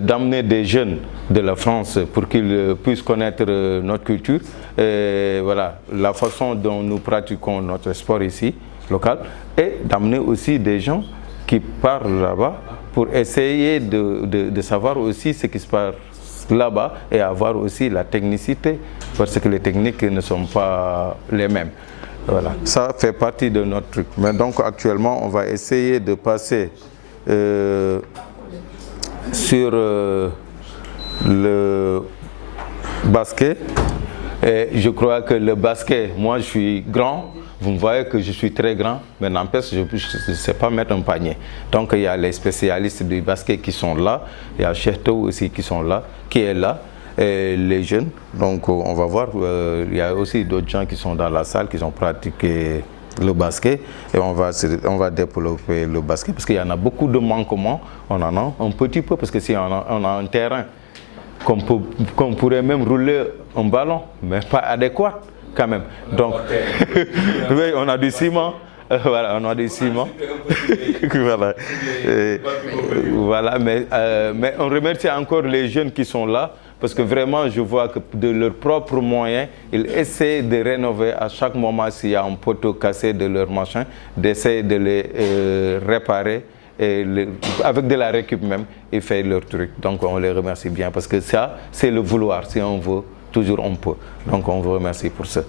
d'amener des jeunes de la France pour qu'ils puissent connaître notre culture, et voilà, la façon dont nous pratiquons notre sport ici, local, et d'amener aussi des gens qui parlent là-bas pour essayer de savoir aussi ce qui se passe là-bas et avoir aussi la technicité, parce que les techniques ne sont pas les mêmes. Voilà, ça fait partie de notre truc. Mais donc actuellement, on va essayer de passer sur le basket. Et je crois que le basket, moi je suis grand, vous me voyez que je suis très grand, mais n'empêche, je ne sais pas mettre un panier. Donc il y a les spécialistes du basket qui sont là, il y a Cherto aussi qui est là, et les jeunes. Donc on va voir, il y a aussi d'autres gens qui sont dans la salle, qui ont pratiqué le basket, et on va développer le basket, parce qu'il y en a beaucoup de manquements, on en a un petit peu, parce que si on a un terrain, qu'on pourrait même rouler un ballon, mais pas adéquat quand même. Donc, oui, on a du ciment. Voilà, on a du ciment. Voilà. Voilà, mais on remercie encore les jeunes qui sont là, parce que vraiment, je vois que de leurs propres moyens, ils essaient de rénover à chaque moment s'il y a un poteau cassé de leur machin, d'essayer de les réparer. Et avec de la récup même, ils font leur truc. Donc on les remercie bien, parce que ça, c'est le vouloir. Si on veut, toujours on peut. Donc on vous remercie pour ça.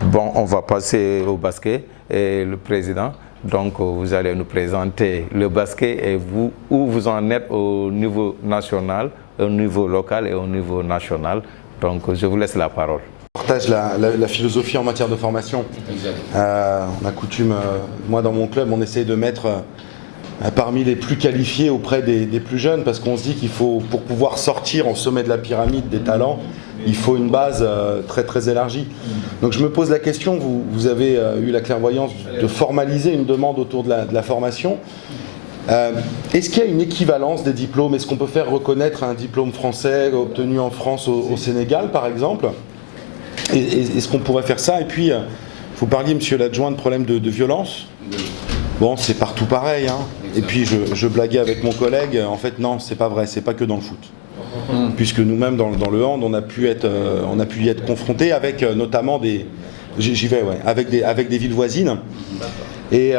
Bon, on va passer au basket. Et le président, donc vous allez nous présenter le basket et vous, où vous en êtes au niveau national, au niveau local et au niveau national. Donc je vous laisse la parole. On partage la philosophie en matière de formation. On a coutume, moi dans mon club, on essaye de mettre parmi les plus qualifiés auprès des plus jeunes, parce qu'on se dit qu'il faut, pour pouvoir sortir au sommet de la pyramide des talents, il faut une base très très élargie. Donc je me pose la question, vous avez eu la clairvoyance de formaliser une demande autour de la formation. Est-ce qu'il y a une équivalence des diplômes? Est-ce qu'on peut faire reconnaître un diplôme français obtenu en France au Sénégal par exemple? Est-ce qu'on pourrait faire ça? Et puis, vous parliez, monsieur l'adjoint, de problèmes de violence. Bon, c'est partout pareil, hein. Et puis je blaguais avec mon collègue, en fait non, c'est pas vrai, c'est pas que dans le foot. Puisque nous-mêmes dans le hand, on a pu y être confrontés avec notamment des... J'y vais, ouais, avec des villes voisines. Et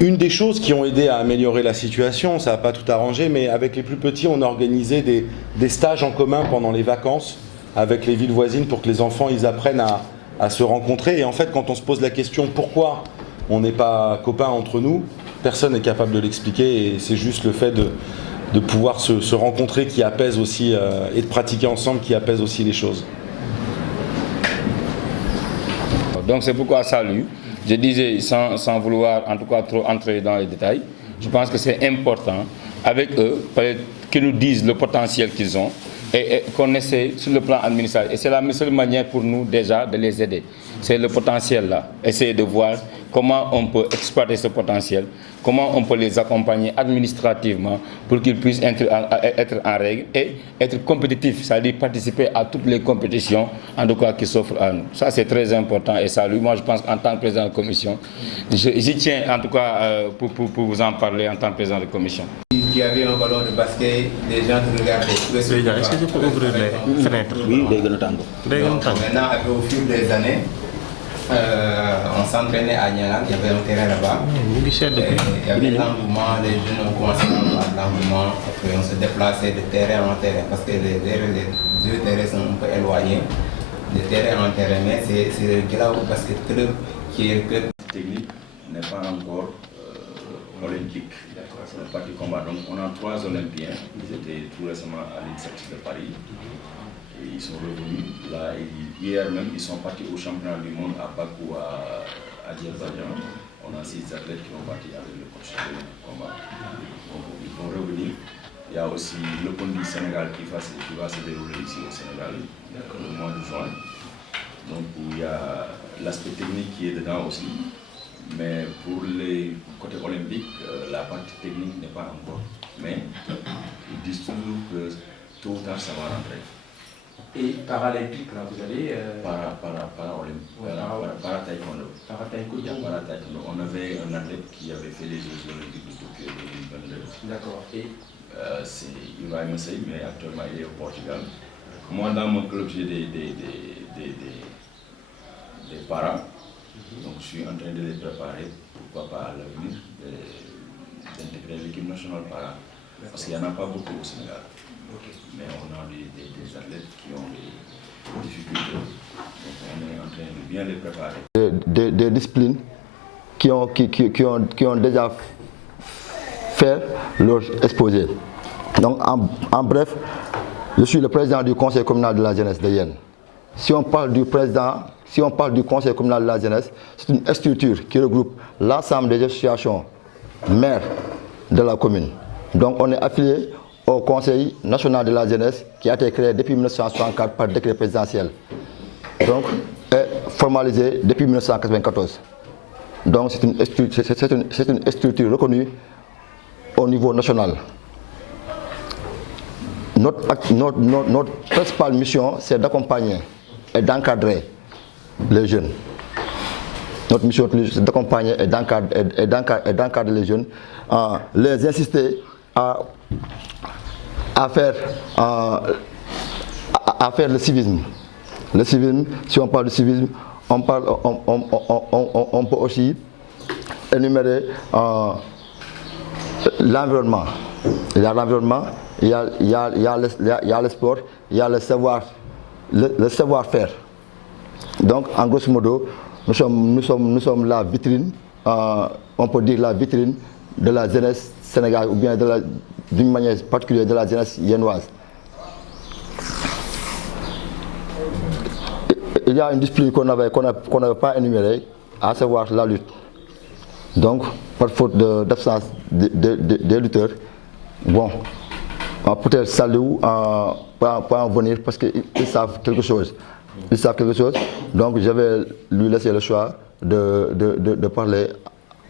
une des choses qui ont aidé à améliorer la situation, ça n'a pas tout arrangé, mais avec les plus petits, on a organisé des stages en commun pendant les vacances avec les villes voisines pour que les enfants ils apprennent à se rencontrer. Et en fait, quand on se pose la question pourquoi on n'est pas copains entre nous, personne n'est capable de l'expliquer, et c'est juste le fait de pouvoir se rencontrer qui apaise aussi, et de pratiquer ensemble qui apaise aussi les choses. Donc c'est pourquoi salut. Je disais, sans vouloir en tout cas trop entrer dans les détails, je pense que c'est important avec eux qu'ils nous disent le potentiel qu'ils ont, et qu'on essaie sur le plan administratif. Et c'est la seule manière pour nous déjà de les aider. C'est le potentiel là. Essayer de voir comment on peut exploiter ce potentiel, comment on peut les accompagner administrativement pour qu'ils puissent être en règle et être compétitifs, c'est-à-dire participer à toutes les compétitions en tout cas qui s'offrent à nous. Ça c'est très important, et ça, lui, moi je pense en tant que président de commission, j'y tiens en tout cas pour vous en parler en tant que président de commission. Il y avait un ballon de basket, les gens te regardaient. Est-ce que je peux ouvrir les fenêtres? Oui, des grenades. Maintenant, au fil des années, on s'entraînait à Nialan, il y avait un terrain là-bas. Il y avait l'engouement, les jeunes ont commencé à avoir l'engouement, après on se déplaçait de terrain en terrain, parce que les deux terrains sont un peu éloignés, de terrain en terrain, mais c'est le Guelao Basket Club qui est le club technique, n'est pas encore olympique. C'est le parti combat. Donc on a 3 Olympiens, ils étaient tout récemment à l'Initiative de Paris. Et ils sont revenus. Là, hier même, ils sont partis au championnat du monde à Bakou, à Azerbaïdjan. On a 6 athlètes qui ont parti avec le coach de combat. Donc ils vont revenir. Il y a aussi l'Open du Sénégal qui va se dérouler ici au Sénégal le mois de juin. Donc il y a l'aspect technique qui est dedans aussi. Mais pour les côtés olympiques, la partie technique n'est pas encore. Mais ils disent toujours que tôt ou tard ça va rentrer. Et paralympique, là vous allez... Para-taekwondo. On avait un athlète qui avait fait les Jeux olympiques de Tokyo 2022. D'accord. Et c'est Ibrahim Sey, mais actuellement il est au Portugal. Moi, dans mon club, j'ai des parents. Donc, je suis en train de les préparer, pourquoi pas à l'avenir, d'intégrer l'équipe nationale para. Parce qu'il n'y en a pas beaucoup au Sénégal. Mais on a des athlètes qui ont des difficultés. Donc, on est en train de bien les préparer. Des disciplines qui ont déjà fait leur exposé. Donc, en bref, je suis le président du conseil communal de la jeunesse de Yen. Si on parle du conseil communal de la jeunesse, c'est une structure qui regroupe l'ensemble des associations maires de la commune. Donc, on est affilié au conseil national de la jeunesse qui a été créé depuis 1964 par décret présidentiel. Donc, est formalisé depuis 1994. Donc, c'est une structure reconnue au niveau national. Notre principale mission, c'est d'accompagner et d'encadrer les jeunes. Notre mission, c'est d'accompagner et d'encadrer les jeunes, les insister à faire le civisme. Le civisme, si on parle de civisme, on peut aussi énumérer l'environnement. Il y a l'environnement, il y a le sport, il y a le savoir-faire. Donc, en grosso modo, nous sommes la vitrine, on peut dire la vitrine de la jeunesse sénégalaise, ou bien d'une manière particulière de la jeunesse yennoise. Il y a une discipline qu'on n'avait pas énumérée, à savoir la lutte. Donc, par faute d'absence des lutteurs, bon, peut-être Salou pas en venir parce qu'ils savent quelque chose. Ils savent quelque chose, donc je vais lui laisser le choix de parler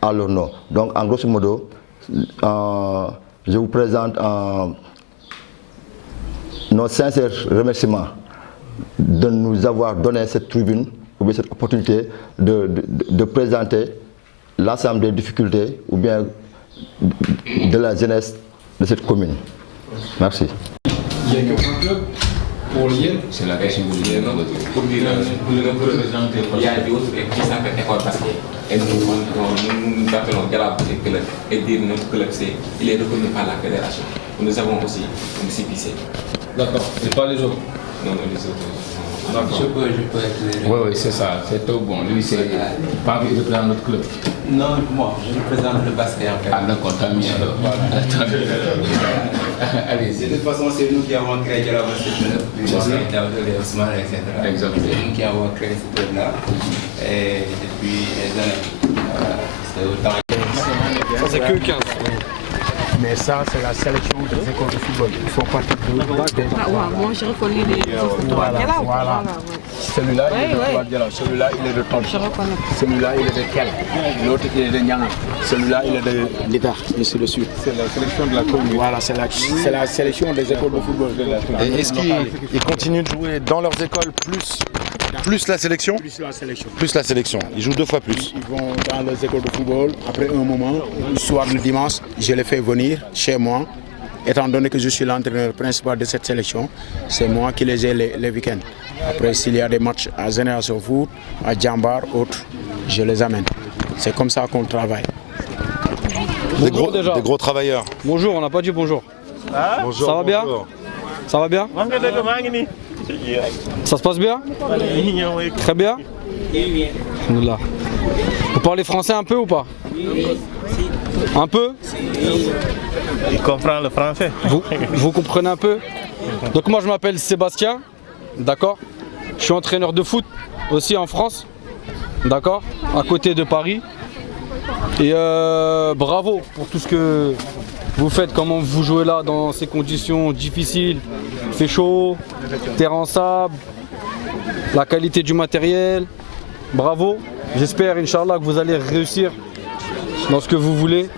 à leur nom. Donc, en grosso modo, je vous présente nos sincères remerciements de nous avoir donné cette tribune, ou bien cette opportunité de présenter l'ensemble des difficultés, ou bien de la jeunesse de cette commune. Merci. Il y a qu'un club pour l'IEL. C'est la question que je viens de pour le représenter. Il y a d'autres qui s'appellent école basket. Et nous appelons Galab Club. Et dire notre club, il est reconnu par la fédération. Nous avons aussi une CPC. D'accord. Et pas les autres? Non, les autres. D'accord. Je peux éclairer. Oui, c'est ça. C'est tout bon. Lui, c'est pas envie de représenter notre club. Non, moi, je représente le basket en fait. Ah, d'accord, tant mieux alors. Allez-y. De toute façon, c'est nous qui avons créé Galab Basket Club. Etc. Exactement. C'est nous qui avons créé ce club-là. Et depuis des années, c'est autant. Ça, c'est que 15. Mais ça, c'est la sélection des écoles de football. Il faut partir de... Moi, je reconnais les Voilà. Celui-là, il est de Touadjala. Celui-là, il est de Tom. Celui-là, il est de Kel. L'autre, il est de Nyanga. Celui-là, il est de Lidar, ainsi de suite. C'est la sélection de la commune. Voilà, c'est la sélection des écoles de football. Et est-ce qu'ils continuent de jouer dans leurs écoles plus la sélection? Plus la sélection. Plus la sélection. Ils jouent 2 fois plus. Ils vont dans les écoles de football. Après un moment, le soir, le dimanche, je les fais venir chez moi. Étant donné que je suis l'entraîneur principal de cette sélection, c'est moi qui les ai les week-ends. Après, s'il y a des matchs à Génération Foot, à Djambar, autres, je les amène. C'est comme ça qu'on travaille. Des gros travailleurs. Bonjour, on n'a pas dit bonjour. Bonjour, ça va bien? bonjour. Ça va bien? Ça se passe bien? Très bien? Alhamdoulilah. Vous parlez français un peu ou pas? Un peu? Il comprend le français. Vous comprenez un peu? Donc moi je m'appelle Sébastien, d'accord? Je suis entraîneur de foot aussi en France, d'accord? À côté de Paris. Et bravo pour tout ce que vous faites, comment vous jouez là dans ces conditions difficiles. Il fait chaud, terrain en sable, la qualité du matériel. Bravo. J'espère, Inch'Allah, que vous allez réussir dans ce que vous voulez.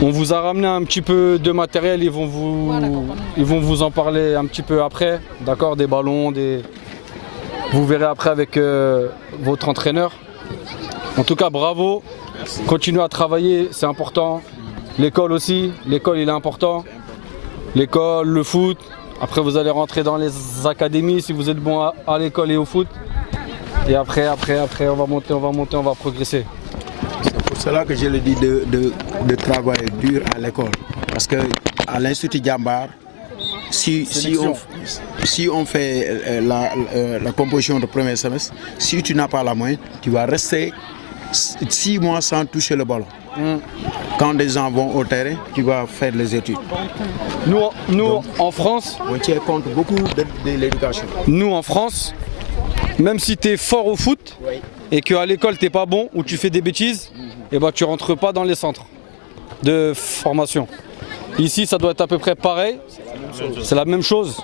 On vous a ramené un petit peu de matériel, ils vont vous en parler un petit peu après, d'accord, des ballons, vous verrez après avec votre entraîneur. En tout cas, bravo, continuez à travailler, c'est important. L'école aussi, l'école il est important. L'école, le foot. Après vous allez rentrer dans les académies si vous êtes bon à l'école et au foot. Et après on va monter, on va progresser. C'est pour cela que je le dis de travailler dur à l'école. Parce qu'à l'Institut Diambar, si on fait la composition de premier semestre, si tu n'as pas la moyenne, tu vas rester 6 mois sans toucher le ballon. Quand des gens vont au terrain, tu vas faire les études. Nous en France, on tient compte beaucoup de l'éducation. Nous en France, même si tu es fort au foot et qu'à l'école tu n'es pas bon ou tu fais des bêtises, et ben, tu ne rentres pas dans les centres de formation. Ici ça doit être à peu près pareil, c'est la même chose.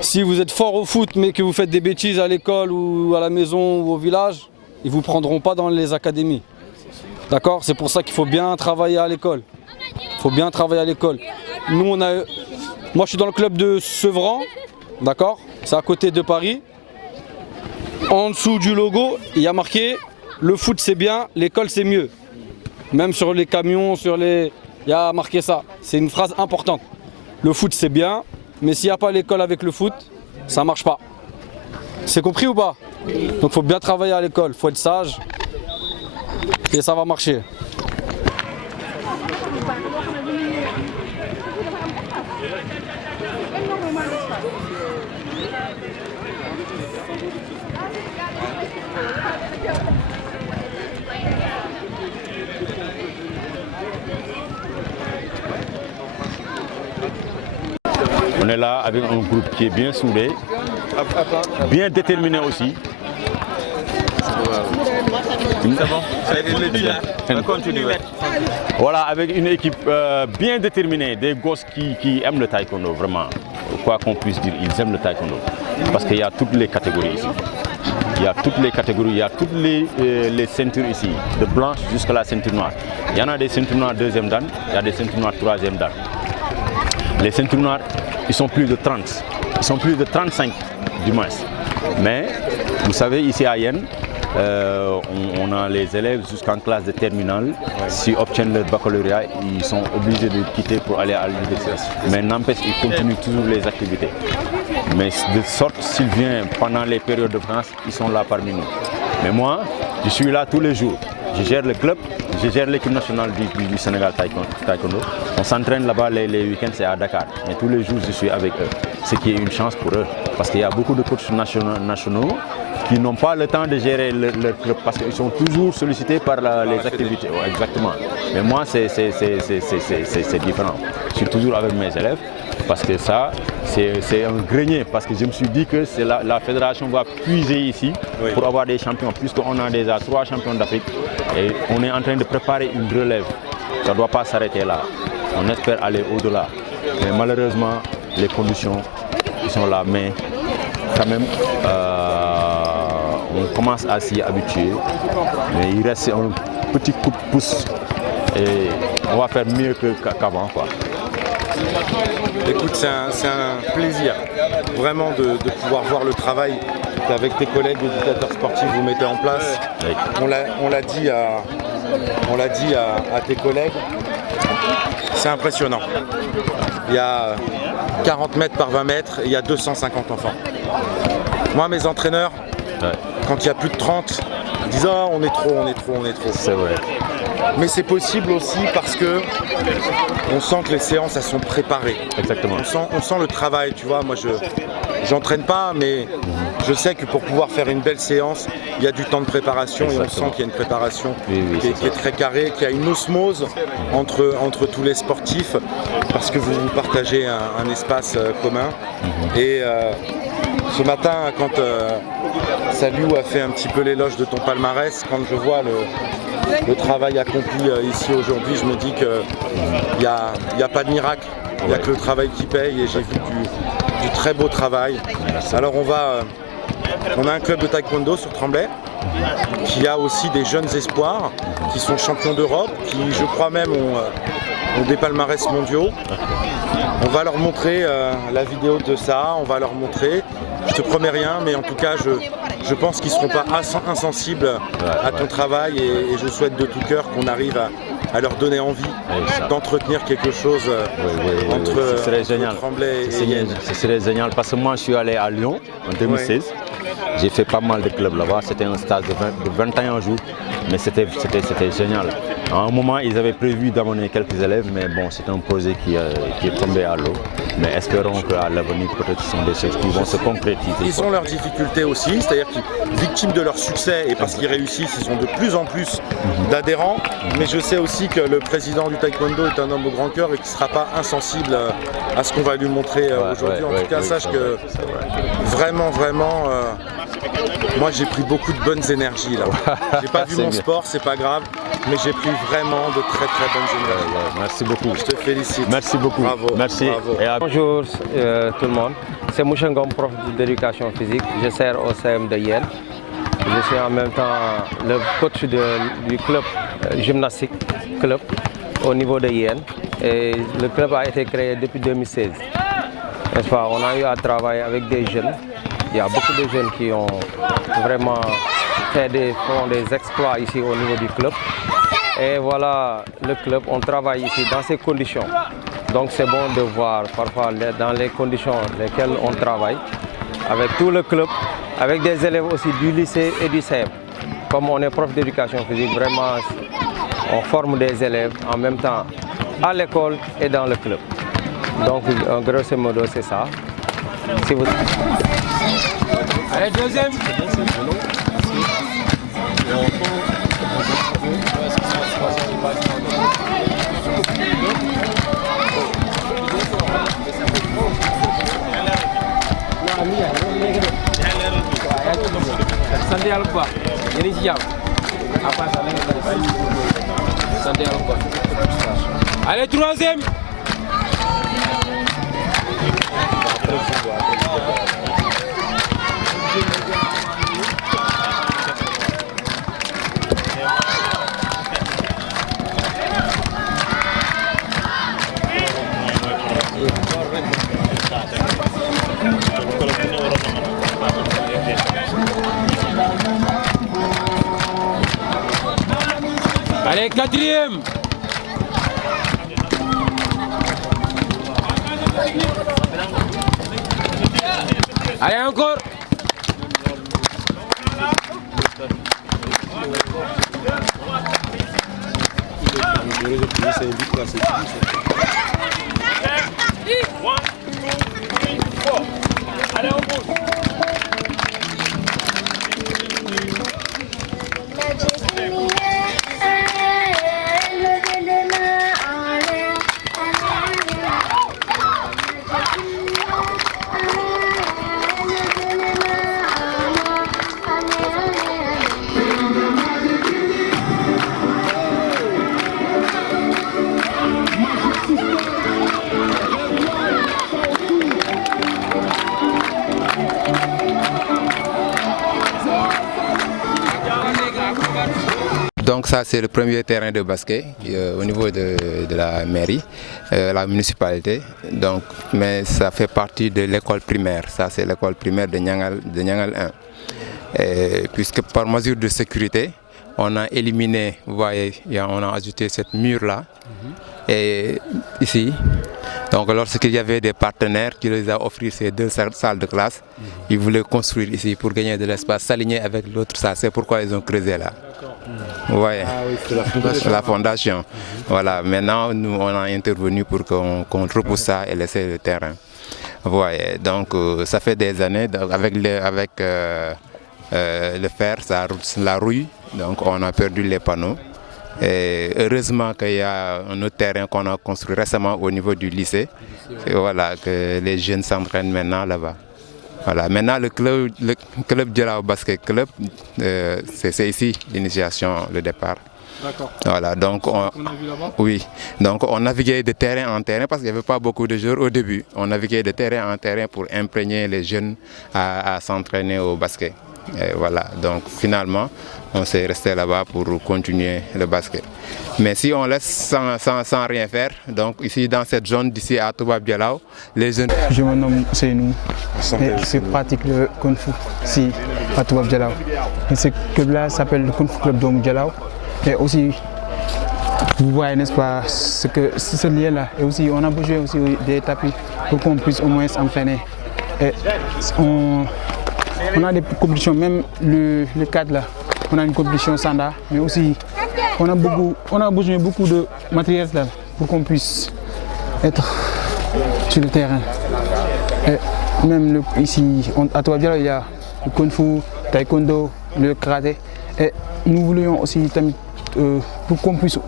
Si vous êtes fort au foot mais que vous faites des bêtises à l'école ou à la maison ou au village, ils ne vous prendront pas dans les académies. D'accord? C'est pour ça qu'il faut bien travailler à l'école. Il faut bien travailler à l'école. Moi je suis dans le club de Sevran, d'accord? C'est à côté de Paris. En dessous du logo, il y a marqué le foot c'est bien, l'école c'est mieux. Même sur les camions, il y a marqué ça. C'est une phrase importante. Le foot c'est bien, mais s'il n'y a pas l'école avec le foot, ça ne marche pas. C'est compris ou pas? Donc il faut bien travailler à l'école, il faut être sage et ça va marcher. On est là avec un groupe qui est bien soudé, bien déterminé aussi. C'est bon, ça a été le dit, hein. On continue. Voilà, avec une équipe bien déterminée, des gosses qui aiment le taekwondo, vraiment. Quoi qu'on puisse dire, ils aiment le taekwondo. Parce qu'il y a toutes les catégories ici. Il y a toutes les catégories, il y a toutes les ceintures ici, de blanche jusqu'à la ceinture noire. Il y en a des ceintures noires 2e dan, il y a des ceintures noires 3e dan. Les ceintures noires, ils sont plus de 30, ils sont plus de 35 du moins. Mais vous savez, ici à Yen, on a les élèves jusqu'en classe de terminale. S'ils obtiennent leur baccalauréat, ils sont obligés de quitter pour aller à l'université. Mais n'empêche, ils continuent toujours les activités. Mais de sorte, s'ils viennent pendant les périodes de vacances, ils sont là parmi nous. Mais moi, je suis là tous les jours. Je gère le club, je gère l'équipe nationale du Sénégal Taekwondo. On s'entraîne là-bas les week-ends, c'est à Dakar. Mais tous les jours, je suis avec eux. Ce qui est une chance pour eux. Parce qu'il y a beaucoup de coachs nationaux qui n'ont pas le temps de gérer leur club parce qu'ils sont toujours sollicités par les activités. Ouais, exactement. Mais moi, c'est différent. Je suis toujours avec mes élèves parce que ça, c'est un grenier. Parce que je me suis dit que la fédération va puiser ici pour avoir des champions. Puisqu'on a déjà 3 champions d'Afrique et on est en train de préparer une relève. Ça ne doit pas s'arrêter là. On espère aller au-delà. Mais malheureusement, les conditions ils sont là. Mais quand même, on commence à s'y habituer. Mais il reste un petit coup de pouce et on va faire mieux qu'avant, quoi. Écoute, c'est un plaisir vraiment de pouvoir voir le travail qu'avec tes collègues éducateurs sportifs vous mettez en place. Oui. On l'a dit à tes collègues, c'est impressionnant. Il y a 40 mètres par 20 mètres et il y a 250 enfants. Moi, mes entraîneurs, quand il y a plus de 30, ils disent oh, on est trop. C'est vrai. Mais c'est possible aussi parce que on sent que les séances elles sont préparées. Exactement. On sent le travail, tu vois. Moi j'entraîne pas, mais je sais que pour pouvoir faire une belle séance, il y a du temps de préparation. Exactement. Et on sent qu'il y a une préparation qui est très carrée, qu'il y a une osmose entre tous les sportifs parce que vous partagez un espace commun. Et ce matin, quand Saliou a fait un petit peu l'éloge de ton palmarès, quand je vois le travail accompli ici aujourd'hui, je me dis qu'il n'y a pas de miracle, il n'y a que le travail qui paye et j'ai vu du très beau travail. Alors on a un club de taekwondo sur Tremblay qui a aussi des jeunes espoirs qui sont champions d'Europe, qui je crois même ont des palmarès mondiaux. On va leur montrer la vidéo de ça, on va leur montrer, je te promets rien, mais en tout cas je pense qu'ils ne seront pas insensibles à ton travail et je souhaite de tout cœur qu'on arrive à leur donner envie d'entretenir quelque chose entre Tremblay et Yenne. Ce serait génial parce que moi je suis allé à Lyon en 2016. J'ai fait pas mal de clubs là-bas, c'était un stage de 21 jours, mais c'était génial. À un moment, ils avaient prévu d'amener quelques élèves, mais bon, c'est un projet qui est tombé à l'eau. Mais espérons qu'à l'avenir, peut-être ce sont des choses qui vont se concrétiser. Ils ont leurs difficultés aussi, c'est-à-dire qu'ils, victimes de leur succès et parce qu'ils réussissent, ils ont de plus en plus d'adhérents. Mais je sais aussi que le président du taekwondo est un homme au grand cœur et qu'il ne sera pas insensible à ce qu'on va lui montrer aujourd'hui. En tout cas, sache que vraiment, moi j'ai pris beaucoup de bonnes énergies là. J'ai pas vu mon sport, c'est pas grave, mais j'ai pris vraiment de très bonnes énergies. Merci beaucoup. Je te félicite. Merci beaucoup. Bravo. Merci. Bravo. Bonjour tout le monde. C'est Moussa Ngom, prof d'éducation physique. Je sers au CM de Yenne. Je suis en même temps le coach du club gymnastique club au niveau de Yenne. Et le club a été créé depuis 2016. N'est-ce pas? On a eu à travailler avec des jeunes. Il y a beaucoup de jeunes qui ont vraiment fait des exploits ici au niveau du club. Et voilà, le club, on travaille ici dans ces conditions. Donc c'est bon de voir parfois dans les conditions dans lesquelles on travaille, avec tout le club, avec des élèves aussi du lycée et du CEP. Comme on est prof d'éducation physique, vraiment, on forme des élèves en même temps à l'école et dans le club. Donc, grosso modo, c'est ça. Si vous... Allez, deuxième. Sant Yàlla bu baax yéen a ngi ci jàmm à part ça sant Yàlla bu baax. Allez, troisième. Allez, quatrième. Allez, encore. Allez, on bouge. Donc ça c'est le premier terrain de basket au niveau de la mairie, la municipalité. Donc, mais ça fait partie de l'école primaire, ça c'est l'école primaire de Niangal 1. Et puisque par mesure de sécurité, on a éliminé, vous voyez, on a ajouté cette mur là. Et ici, donc lorsqu'il y avait des partenaires qui les ont offert ces deux salles de classe, ils voulaient construire ici pour gagner de l'espace, s'aligner avec l'autre salle. C'est pourquoi ils ont creusé là. Vous voyez, la fondation. Voilà, maintenant nous on a intervenu pour qu'on repousse ça et laisser le terrain. Vous voyez, donc ça fait des années avec le fer, la rouille, donc on a perdu les panneaux. Et heureusement qu'il y a un autre terrain qu'on a construit récemment au niveau du lycée. Et voilà, que les jeunes s'entraînent maintenant là-bas. Voilà, maintenant le club Djelao Basket Club, c'est ici l'initiation, le départ. D'accord. Voilà, donc oui, donc on naviguait de terrain en terrain parce qu'il n'y avait pas beaucoup de joueurs au début. On naviguait de terrain en terrain pour imprégner les jeunes à s'entraîner au basket. Et voilà, donc finalement, on s'est resté là-bas pour continuer le basket. Mais si on laisse sans rien faire, donc ici dans cette zone d'ici à Toubab Dialaw, les jeunes... Je me nomme Seynou et je pratique le Kung Fu ici à Toubab Dialaw. Et ce club-là s'appelle le Kung Fu Club Dom Dialaw. Et aussi, vous voyez, n'est-ce pas, ce lien-là. Et aussi, on a besoin aussi des tapis pour qu'on puisse au moins s'entraîner. Et on a des compétitions, même le cadre là, on a une compétition Sanda, mais aussi on a besoin beaucoup de matériel là, pour qu'on puisse être sur le terrain. Et même ici, à Toubab Dialaw, il y a le Kung Fu, Taekwondo, le karaté. Et nous voulions aussi, pour qu'on puisse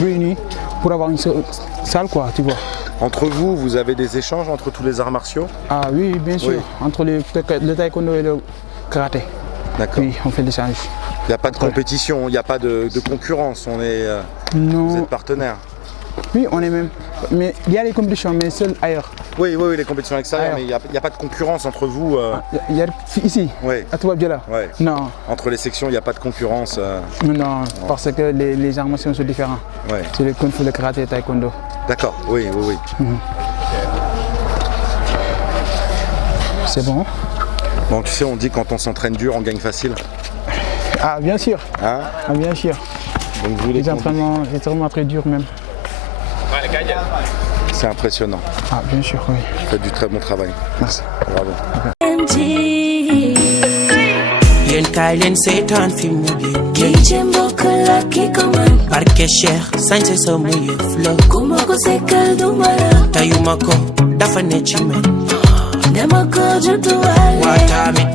réunir, pour avoir une salle, quoi, tu vois. Entre vous, vous avez des échanges entre tous les arts martiaux? Ah oui, bien sûr, oui. Entre le taekwondo et le karaté. D'accord. Oui, on fait des échanges. Il n'y a pas de compétition, il n'y a pas de concurrence, non. Vous êtes partenaires? Oui, on est même. Mais il y a des compétitions, mais seules ailleurs. Oui, les compétitions extérieures, mais il n'y a pas de concurrence entre vous Il y a ici, à Toubab Dialaw? Non. Entre les sections, il n'y a pas de concurrence Non, parce que les arts martiaux sont différents. C'est le Kung Fu, le karaté et le taekwondo. D'accord, oui. C'est bon. Bon, tu sais, on dit quand on s'entraîne dur, on gagne facile. Ah, bien sûr. Hein? Ah, bien sûr. Donc vous, les entraînements très durs même. C'est impressionnant. Ah, bien sûr, oui. Vous faites du très bon travail. Merci. Bravo. Yen kaay leen seetaan fi mu leen kii ci mbokk la ki ko mën barke Cheikh sañse sama yëf la ku ma ko sekkal du ma la tayuma ko dafa ne ci man dama ko judduwaale waatamit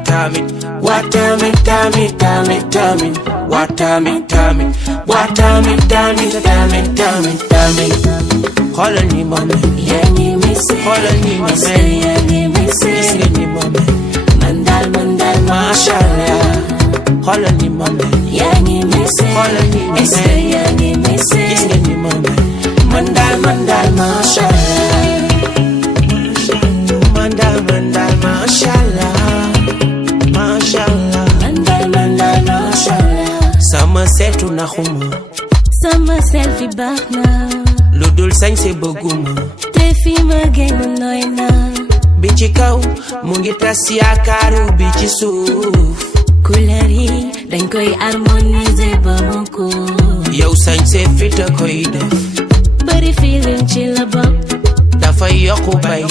xoolal ni ma mel yaa ngi misi xoolal ni ma mel yaa ngi misi gis nga ni ma mel man daal masha Allah xoolal ni ma mel yaa ngi misi xoolal ni ma mel yaa ngi misi gis nga ni ma mel man daal masha Allah man daal masha Allah masha Allah man daal masha Allah sama seetu naxuma sama selfie baax na lu dul sañse bëgguma te fi ma génn nooy na bi ci kaw mu ngi tas yaakaaru bi ci suuf couleur yi dañ koy harmoniser ba mu ko yow sañse fit a koy def bari feeling ci la bopp dafay yokku bay